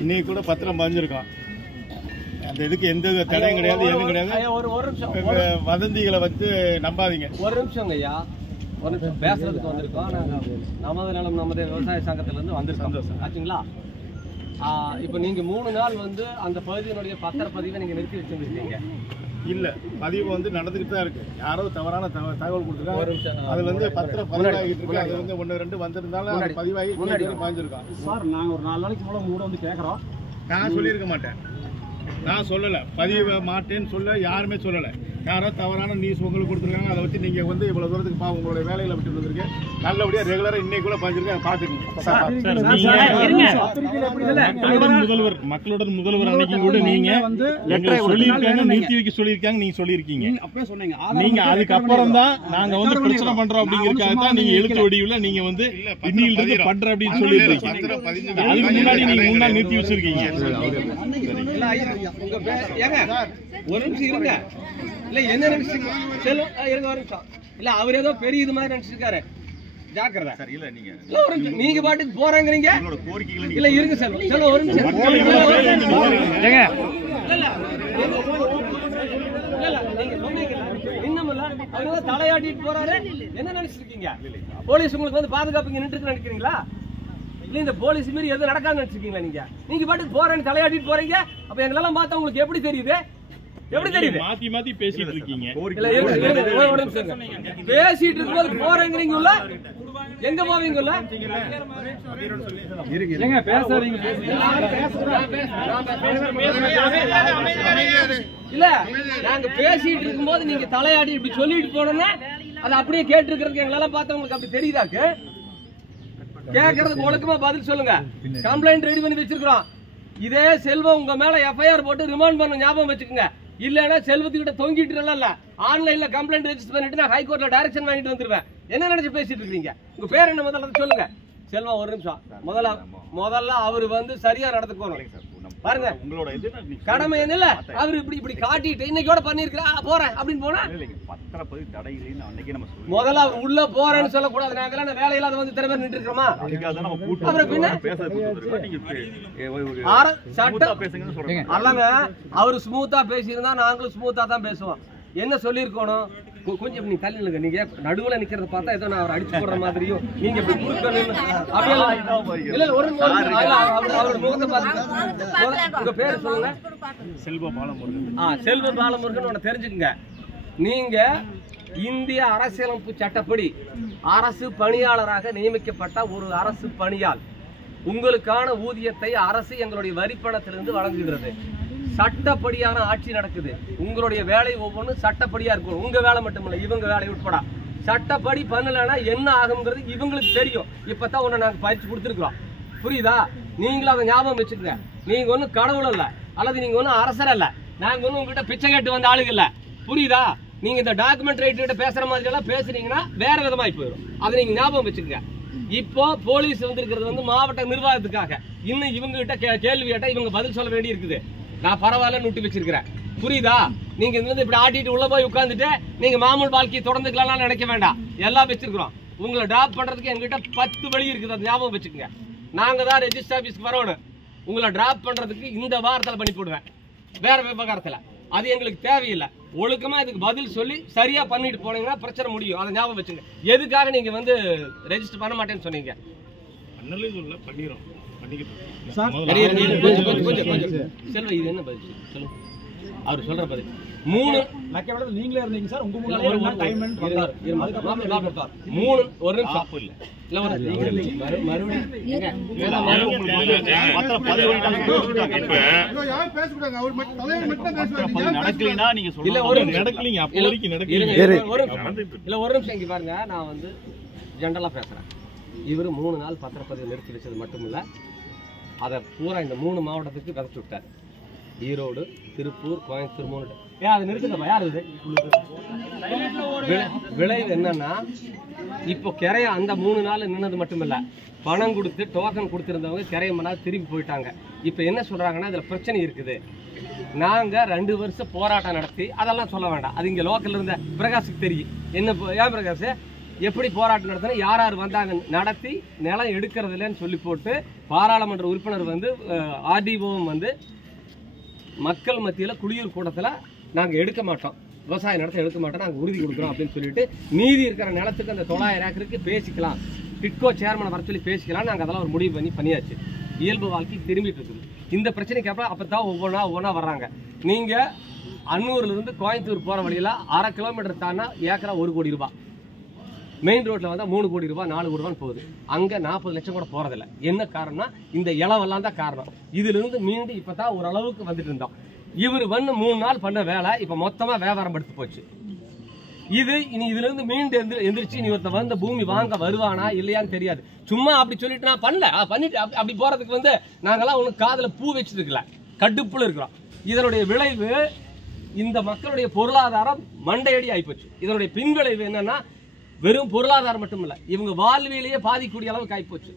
இன்னைக்கு கூட பத்திரம் பதிஞ்சிருக்கோம். அந்த இதுக்கு எந்த தடையும் கிடையாது, எதுவும் கிடையாது. வதந்திகளை வந்து நம்பாதீங்க. ஒரு நிமிஷம் ஐயா, ஒரு நிமிஷம் பேசுறதுக்கு வந்திருக்கோம். நமது நலம் நமது விவசாய சங்கத்துல இருந்து வந்திருக்கோம் ஆச்சுங்களா. இப்போ நீங்க 3 நாள் வந்து அந்த பகுதியினுடைய பத்திரப்பதிவை நீங்க நிறுத்தி வச்சிருக்கீங்க. இல்ல, பதிவு வந்து நடந்துகிட்டு தான் இருக்கு. யாரோ தவறான தகவல் கொடுத்துருக்காங்க. அதுல இருந்து பத்திரம் பதிவாகிட்டு இருக்கு. அது வந்து 1 2 வந்திருந்தாலும் பதிவாகி பாஞ்சிருக்கோம். சார் நாங்க ஒரு 4 நாளைக்கு மூலம் கூட வந்து கேட்கறோம். நான் சொல்லியிருக்க மாட்டேன், நான் சொல்லலை, பதிவு மாட்டேன்னு சொல்ல யாருமே சொல்லலை. யாரோ தவறான நியூஸ் உங்களுக்கு கொடுத்துருக்காங்க. அதை வச்சு நீங்கள் வந்து இவ்வளோ தூரத்துக்கு உங்களுடைய வேலையில் விட்டு வந்துருக்கு. நல்லபடியாக ரெகுலராக இன்னைக்கு கூட பாஞ்சிருக்கேன், பார்த்துக்கோங்க. மக்களோட முதல்வர் அன்னைக்கு கூட நீங்க சொல்லியிருக்காங்க, நிறுத்தி வைக்க சொல்லியிருக்காங்க, நீங்க சொல்லியிருக்கீங்க. நீங்க அதுக்கப்புறம் தான் நாங்க வந்து பிரச்சனை பண்றோம் அப்படிங்கிறதுக்காக தான் நீங்க எழுத்து வடிவுல நீங்க வந்து இன்னிலிருந்து பண்ற அப்படின்னு சொல்லியிருக்கீங்க. அதுக்கு முன்னாடி நீங்க முன்னாடி நிறுத்தி வச்சிருக்கீங்க. ஒரு நிமிஷம் இருங்க. இல்ல என்ன நினைச்சிருக்க செல்வம் இருங்க, ஒரு நிமிஷம். இல்ல அவர் ஏதோ பெரிய இது மாதிரி நினைச்சிருக்காரு. ஜாக்கிரதை சார். இல்ல நீங்க பாட்டுக்கு போறாங்கறீங்க. இல்ல இருங்க செல்வம், செல்வம் ஒரு நிமிஷம். ஏங்க இல்ல நீங்க சொன்னீங்கல இன்னும்ல அவர் ஏதோ தலையாட்டிட்டு போறாரு. என்ன நினைச்சிருக்கீங்க? போலீஸ் உங்களுக்கு வந்து பாதுகாப்பு நின்னுட்டு நினைக்கிறீங்களா? இல்ல இந்த போலீஸ் மீறி எதுவும் நடக்காதுன்னு நினைச்சிருக்கீங்களா? நீங்க பாட்டுக்கு போறேன்னு தலையாட்டிட்டு போறீங்க. அப்ப எங்களெல்லாம் பார்த்தா உங்களுக்கு எப்படி தெரியுது? எப்படி தெரியுது? மாத்தி மாத்தி பேசிட்டு இருக்கீங்க. பேசிட்டு இருக்கும்போது போறேங்கறீங்கல்ல, எங்க போவீங்கல்ல? ஏங்க பேசாதீங்க. இல்ல நாங்க பேசிட்டு இருக்கும்போது நீங்க தலையாடி இப்படி சொல்லிட்டு போனோம்னா அது அப்படியே கேட்டு இருக்கிறதுக்கு எங்களால பார்த்தா உங்களுக்கு அப்படி தெரியுதாக்கு? கேட்கறதுக்கு ஒழுக்கமா பதில் சொல்லுங்க. கம்ப்ளைண்ட் ரெடி பண்ணி வச்சிருக்கிறோம். இதே செல்வம் உங்க மேல எஃப்ஐஆர் போட்டு ரிமாண்ட் பண்ண ஞாபகம் வச்சுக்கோங்க. இல்லன்னா செல்வத்துக்கிட்ட தொங்கிட்டு இல்ல, ஆன்லைன்ல கம்ப்ளைண்ட் ரெஜிஸ்டர் பண்ணிட்டு நான் ஹைகோர்ட்ல டைரக்ஷன் வாங்கிட்டு வந்துருவேன். என்ன நினைச்சு பேசிட்டு இருக்கீங்க? உங்க பேர் என்ன முதல்ல சொல்லுங்க. செல்வம் ஒரு நிமிஷம். முதல்ல அவரு வந்து சரியா நடந்துக்கணும் பாருங்க. உங்களோட கடமை என்ன? அவரு இப்படி காட்டிட்டு இன்னைக்கோட பண்ணிருக்கா போறேன் அப்படின்னு போனா முதல்ல அவர் உள்ள போறேன்னு சொல்லக்கூடாது. நாங்க வேலையில்லாத வந்து திறமை நின்று இருக்கோமா? அல்லங்க அவரு ஸ்மூத்தா பேசியிருந்தா நாங்களும் ஸ்மூத்தா தான் பேசுவோம். என்ன சொல்லிருக்கணும்? கொஞ்சம் நீ தள்ளி நில்லுங்க. நீங்க நடுவுல நிக்கிறத பார்த்தா ஏதோ நான் அவர் அடிச்சு போடுற மாதிரியும் நீங்க இப்படி அவரோட முகத்தை பார்த்து உங்க பேரு சொல்லுங்க. செல்வ பாலமுருகன். செல்வ பாலமுருகன் தெரிஞ்சுக்கங்க. நீங்க இந்திய அரசியலமைப்பு சட்டப்படி அரசு பணியாளராக நியமிக்கப்பட்ட ஒரு அரசு பணியாள். உங்களுக்கான ஊதியத்தை அரசு எங்களுடைய வரிப்பணத்திலிருந்து வழங்குகிறது. சட்டப்படியான ஆட்சி நடக்குது. உங்களுடைய வேலை ஒவ்வொன்றும் சட்டப்படியா இருக்கும். உங்க வேலை மட்டுமில்ல, இவங்க வேலை உட்பட சட்டப்படி பண்ணலன்னா என்ன ஆகுங்கிறது இவங்களுக்கு தெரியும். இப்பதான் உன்னை நாங்க பயிற்சி கொடுத்துருக்கோம். புரியுதா? நீங்களும் அதை ஞாபகம் வச்சுக்கோங்க. நீங்க ஒன்னும் கடவுள் இல்ல, அல்லது நீங்க ஒன்னும் அரசர் இல்ல. நாங்க ஒன்னும் உங்ககிட்ட பிச்சை கேட்டு வந்த ஆளுங்க இல்ல. புரியுதா? நீங்க இந்த டாக்குமெண்ட் ரைட்டர் பேசுற மாதிரி எல்லாம் பேசுறீங்கன்னா வேற விதமாய் போயிடும். அதை நீங்க ஞாபகம் வச்சுக்கோங்க. இப்போ போலீஸ் வந்திருக்கிறது வந்து மாவட்ட நிர்வாகத்துக்காக. இன்னும் இவங்க கிட்ட கேள்வி கேட்டா இவங்க பதில் சொல்ல வேண்டி இருக்குது. நான் பரவாயில்ல நுட்டி வச்சிருக்கிறேன். புரியுதா? நீங்க இப்படி ஆட்டிட்டு உள்ள போய் உட்கார்ந்துட்டு நீங்க மாமூல் வாழ்க்கையை தொடர்ந்துக்கலாம் நினைக்க வேண்டாம். எல்லாம் வச்சிருக்கிறோம். உங்களை டிராப் பண்றதுக்கு எங்ககிட்ட 10 வழி இருக்குது. அது ஞாபகம் வச்சுக்கோங்க. நாங்க தான் ரெஜிஸ்டர் ஆபீஸ்க்கு வரணும். உங்களை டிராப் பண்றதுக்கு இந்த வாரத்தில் பண்ணி போடுவேன், வேற விவகாரத்துல. அது எங்களுக்கு தேவையில்லை. ஒழுக்கமா இதுக்கு பதில் சொல்லி சரியா பண்ணிட்டு போனீங்கன்னா பிரச்சனை முடியும். அதை ஞாபகம் வச்சுங்க. எதுக்காக நீங்க வந்து ரெஜிஸ்டர் பண்ண மாட்டேன்னு சொன்னீங்க? செல்வ இது என்ன பதில் சொல்லுங்க. அவர் சொல்ற பதில் 3 நீங்களே இருந்தீங்க சார். உங்க முன்னாடி ஒரு டைம் ஒரு நிமிஷம் இல்ல ஒரு நிமிஷம் இங்க பாருங்க. நான் வந்து ஜெனரலா பேசுறேன். இவரு 3 நாள் பத்திரப்பதிவு நிறுத்தி வச்சது மட்டும் இல்ல, அதை பூரா இந்த 3 மாவட்டத்துக்கு விதைச்சு விட்டார். ஈரோடு, திருப்பூர், கோயம்புத்தூர் 3. அதை நிறுத்துக்கப்பா. யார் இது? விளைவு என்னன்னா, இப்போ கிரைய அந்த 3 நாள் நின்னது மட்டும் இல்ல, பணம் கொடுத்து டோக்கன் கொடுத்திருந்தவங்க கிரைய மணி திரும்பி போயிட்டாங்க. இப்போ என்ன சொல்றாங்கன்னா, இதுல பிரச்சனை இருக்குது. நாங்க 2 வருஷம் போராட்டம் நடத்தி அதெல்லாம் சொல்ல வேண்டாம். அது இங்க லோக்கல்ல இருந்த பிரகாஷுக்கு தெரியும். என்ன ஏன் பிரகாஷ் எப்படி போராட்டம் நடத்தினா யார் யார் வந்தாங்க நடத்தி நிலம் எடுக்கிறது இல்லைன்னு சொல்லி போட்டு பாராளுமன்ற உறுப்பினர் வந்து ஆர்டிஓவும் வந்து மக்கள் மத்தியில் குடியூர் கூட்டத்தில் நாங்கள் எடுக்க மாட்டோம், விவசாய நிலத்தை எடுக்க மாட்டோம், நாங்கள் உறுதி கொடுக்குறோம் அப்படின்னு சொல்லிட்டு மீதி இருக்கிற நிலத்துக்கு அந்த 900 ஏக்கருக்கு பேசிக்கலாம், டிட்கோ சேர்மனை வர சொல்லி பேசிக்கலாம். நாங்கள் அதெல்லாம் ஒரு முடிவு பண்ணியாச்சு. இயல்பு வாழ்க்கை திரும்பிட்டு இருக்குது. இந்த பிரச்சனைக்கு அப்புறம் அப்போ தான் ஒவ்வொன்றா வர்றாங்க. நீங்கள் அன்னூர்லேருந்து கோயம்புத்தூர் போகிற வழியில் 1/2 கிலோமீட்டர் தானா ஏக்கரா 1 கோடி ரூபாய், மெயின் ரோட்டில் வந்தால் 3 கோடி ரூபாய் 4 கோடி ரூபான்னு போகுது. அங்கே 40 லட்சம் கூட போகிறதில்ல. என்ன காரணம்னா இந்த இளவெல்லாம் தான் காரணம். இதிலிருந்து மீண்டும் இப்போ தான் ஓரளவுக்கு வந்துட்டு இருந்தோம். இவர் 3 நாள் பண்ண வேலை இப்போ மொத்தமாக வியாபாரம் படுத்து போச்சு. இனி இதுல இருந்து மீண்டும் எந்திரிச்சு இனி ஒருத்த வந்து பூமி வாங்க வருவானா இல்லையான்னு தெரியாது. சும்மா அப்படி சொல்லிட்டு நான் பண்ணல பண்ணிட்டு அப்படி போறதுக்கு வந்து நாங்கெல்லாம் ஒண்ணு காதுல பூ வச்சுட்டு இருக்கல, கடுப்புல இருக்கிறோம். இதனுடைய விளைவு இந்த மக்களுடைய பொருளாதாரம் மண்டையடி ஆயிப்போச்சு. இதனுடைய பின்விளைவு என்னன்னா வெறும் பொருளாதாரம் மட்டும் இல்ல, இவங்க வாழ்விலேயே பாதிக்கக்கூடிய அளவுக்கு ஆயிப்போச்சு.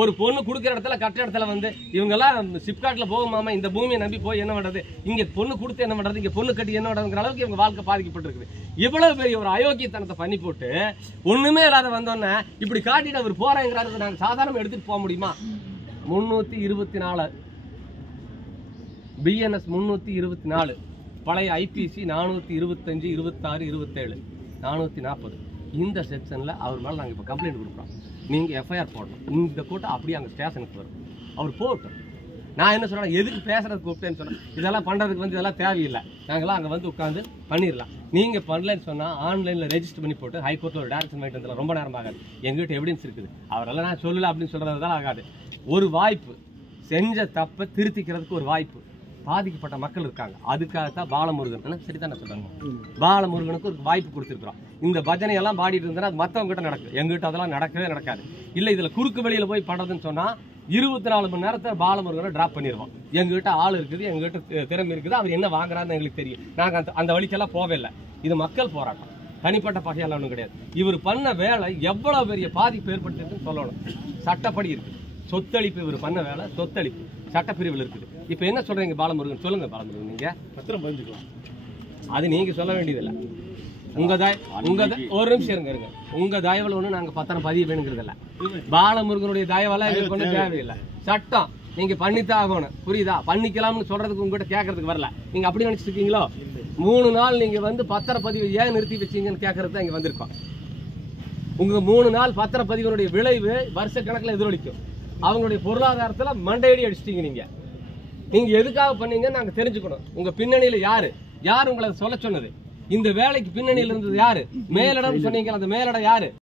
ஒரு பொண்ணு கொடுக்குற இடத்துல கட்ட இடத்துல வந்து இவங்க எல்லாம் சிப்காட்ல போகுமாமா, இந்த பூமியை நம்பி போய் என்ன பண்றது, இங்க பொண்ணு கொடுத்து என்ன பண்றது, இங்க பொண்ணு கட்டி என்ன பண்றதுங்கிற அளவுக்கு இவங்க வாழ்க்கை பாதிக்கப்பட்டிருக்குது. இவ்வளவு பெரிய ஒரு அயோக்கியத்தனத்தை பண்ணி போட்டு ஒண்ணுமே இல்லாத வந்தோன்னே இப்படி காட்டிட்டு அவர் போறேங்கிறது நாங்க சாதாரண எடுத்துட்டு போக முடியுமா? 324 BNS 324 பழைய IPC 425 26 27 440 இந்த செக்ஷன்ல அவர் மேல நாங்க இப்ப கம்ப்ளைண்ட் கொடுக்குறோம். நீங்க எஃப்ஐஆர் போடணும். இந்த கூட்டம் அப்படியே அங்க ஸ்டேஷனுக்கு வரும். அவர் போகட்டும். நான் என்ன சொல்றேன், எதுக்கு பேசுறதுக்கு கூப்பிட்டேன்னு சொன்னேன். இதெல்லாம் பண்றதுக்கு வந்து இதெல்லாம் தேவையில்லை, நாங்களாம் அங்க வந்து உட்காந்து பண்ணிடலாம். நீங்க பண்ணலன்னு சொன்னா ஆன்லைன்ல ரெஜிஸ்டர் பண்ணி போட்டு ஹைகோர்ட்ல ஒரு டைரக்ஷன் வாங்கிட்டு வந்து ரொம்ப நேரம் ஆகாது. எங்ககிட்ட எவிடன்ஸ் இருக்குது. அவரெல்லாம் நான் சொல்லல அப்படின்னு சொல்றதுதான் ஆகாது. ஒரு வாய்ப்பு, செஞ்ச தப்பை திருத்திக்கிறதுக்கு ஒரு வாய்ப்பு. பாதிக்கப்பட்ட மக்கள் இருக்காங்க, அதுக்காகத்தான் பாலமுருகன் சரிதான் சொல்றாங்க, பாலமுருகனுக்கு ஒரு வாய்ப்பு கொடுத்துருக்கிறோம். இந்த பஜனை எல்லாம் பாடிட்டு இருந்தா அது மற்றவங்க கிட்ட நடக்கும், எங்கிட்ட அதெல்லாம் நடக்கவே நடக்காது. இல்ல இதுல குறுக்கு வெளியில போய் பண்றதுன்னு சொன்னா 24 மணி நேரத்தை பாலமுருகனை டிராப் பண்ணிடுவோம். எங்ககிட்ட ஆள் இருக்குது, எங்ககிட்ட திறமை இருக்குது, அவர் என்ன வாங்குறாருன்னு எங்களுக்கு தெரியும். நாங்க அந்த வழிக்கெல்லாம் போவே இல்லை. இது மக்கள் போராட்டம், தனிப்பட்ட பகையால ஒன்றும் கிடையாது. இவர் பண்ண வேலை எவ்வளவு பெரிய பாதிப்பு ஏற்படுத்திருக்குன்னு சொல்லணும். சட்டப்படி இருக்கு சொத்தளிப்பு, இவர் பண்ண வேலை சொத்தளிப்பு சட்டப்பிரிவில் இருக்குது. இப்ப என்ன சொல்றீங்க பாலமுருகன், சொல்லுங்க பாலமுருகன், நீங்க பத்திரம் பதிஞ்சுக்கலாம். அது நீங்க சொல்ல வேண்டியதில்லை. உங்க ஒரு நிமிஷம் இருங்க, உங்க தயவுல ஒண்ணு நாங்க பத்திரம் பதிய வேணுங்கிறது இல்ல. பாலமுருகனுடைய தயவெல்லாம் எங்களுக்கு ஒண்ணு தேவையில்லை. சட்டம் நீங்க பண்ணித்தான் ஆகணும், புரியுதா? பண்ணிக்கலாம்னு சொல்றதுக்கு உங்ககிட்ட கேட்கறதுக்கு வரல. நீங்க அப்படி நினைச்சிருக்கீங்களோ? 3 நாள் நீங்க வந்து பத்திரப்பதிவு ஏன் நிறுத்தி வச்சீங்கன்னு கேட்கறது தான் இங்க வந்திருக்கோம். உங்க 3 நாள் பத்திரப்பதிவனுடைய விளைவு வருஷ கணக்குல எதிரொலிக்கும். அவங்களுடைய பொருளாதாரத்துல மண்டையடி அடிச்சிட்டீங்க. நீங்க எதுக்காக பண்ணீங்கன்னு நாங்க தெரிஞ்சுக்கணும். உங்க பின்னணியில யாரு உங்களை சொல்ல சொன்னது? இந்த வேலைக்கு பின்னணியில இருந்தது யாரு? மேலிடம் சொன்னீங்க, அந்த மேலிடம் யாரு?